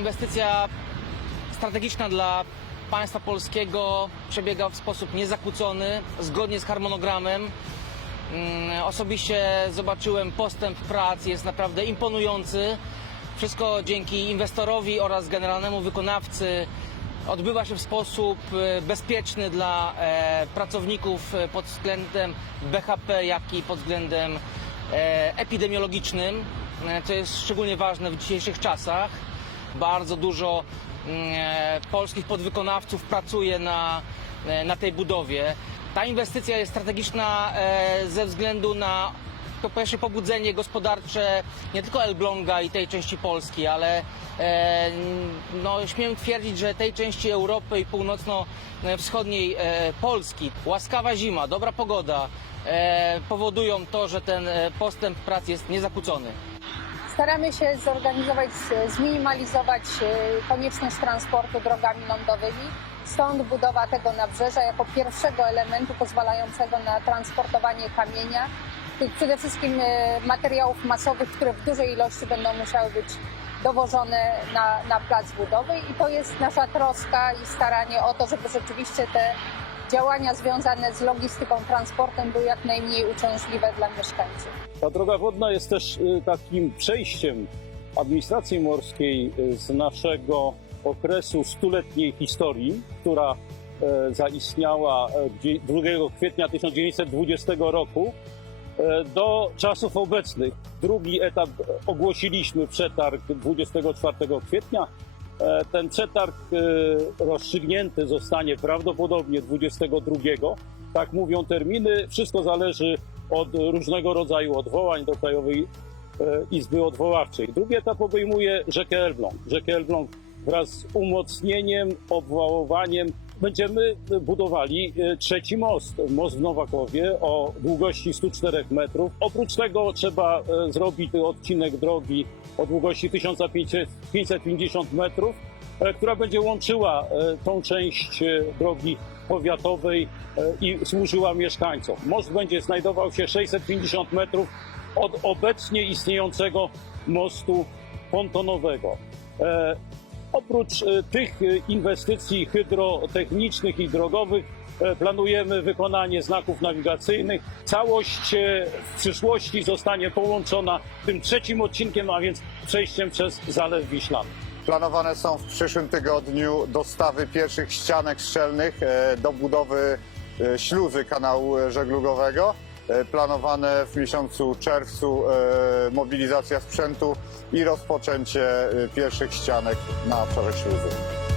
inwestycja strategiczna dla państwa polskiego przebiega w sposób niezakłócony, zgodnie z harmonogramem. Mm, Osobiście zobaczyłem postęp prac, jest naprawdę imponujący. Wszystko dzięki inwestorowi oraz generalnemu wykonawcy odbywa się w sposób e, bezpieczny dla e, pracowników e, pod względem BHP, jak i pod względem epidemiologicznym, co jest szczególnie ważne w dzisiejszych czasach. Bardzo dużo mm, e, polskich podwykonawców pracuje na, e, na tej budowie. Ta inwestycja jest strategiczna e, ze względu na po pierwsze pobudzenie gospodarcze nie tylko Elbląga i tej części Polski, ale no, śmiem twierdzić, że tej części Europy i północno-wschodniej Polski łaskawa zima, dobra pogoda powodują to, że ten postęp prac jest niezakłócony. Staramy się zorganizować, zminimalizować e, konieczność transportu drogami lądowymi. Stąd budowa tego nabrzeża jako pierwszego elementu pozwalającego na transportowanie kamienia, tych przede wszystkim e, materiałów masowych, które w dużej ilości będą musiały być dowożone na, na plac budowy i to jest nasza troska i staranie o to, żeby rzeczywiście te działania związane z logistyką, transportem były jak najmniej uciążliwe dla mieszkańców. Ta droga wodna jest też y, takim przejściem administracji morskiej y, z naszego okresu stuletniej historii, która e, zaistniała e, dzie- 2 kwietnia 1920 roku e, do czasów obecnych. Drugi etap ogłosiliśmy przetarg 24 kwietnia. E, Ten przetarg e, rozstrzygnięty zostanie prawdopodobnie 22. Tak mówią terminy. Wszystko zależy od różnego rodzaju odwołań do Krajowej e, Izby Odwoławczej. Drugi etap obejmuje rzekę Elbląg. Rzekę Elbląg wraz z umocnieniem, obwałowaniem będziemy budowali e, trzeci most. Most w Nowakowie o długości 104 metrów. Oprócz tego trzeba e, zrobić odcinek drogi o długości 1550 metrów, e, która będzie łączyła tą część drogi powiatowej i służyła mieszkańcom. Most będzie znajdował się 650 metrów od obecnie istniejącego mostu pontonowego. Oprócz e, tych e, inwestycji hydrotechnicznych i drogowych e, planujemy wykonanie znaków nawigacyjnych. Całość w przyszłości zostanie połączona tym trzecim odcinkiem, a więc przejściem przez Zalew Wiślany. Planowane są w przyszłym tygodniu dostawy pierwszych ścianek strzelnych e, do budowy śluzy kanału żeglugowego. E, Planowane w miesiącu czerwcu e, mobilizacja sprzętu i rozpoczęcie e, pierwszych ścianek na obszarze śluzy.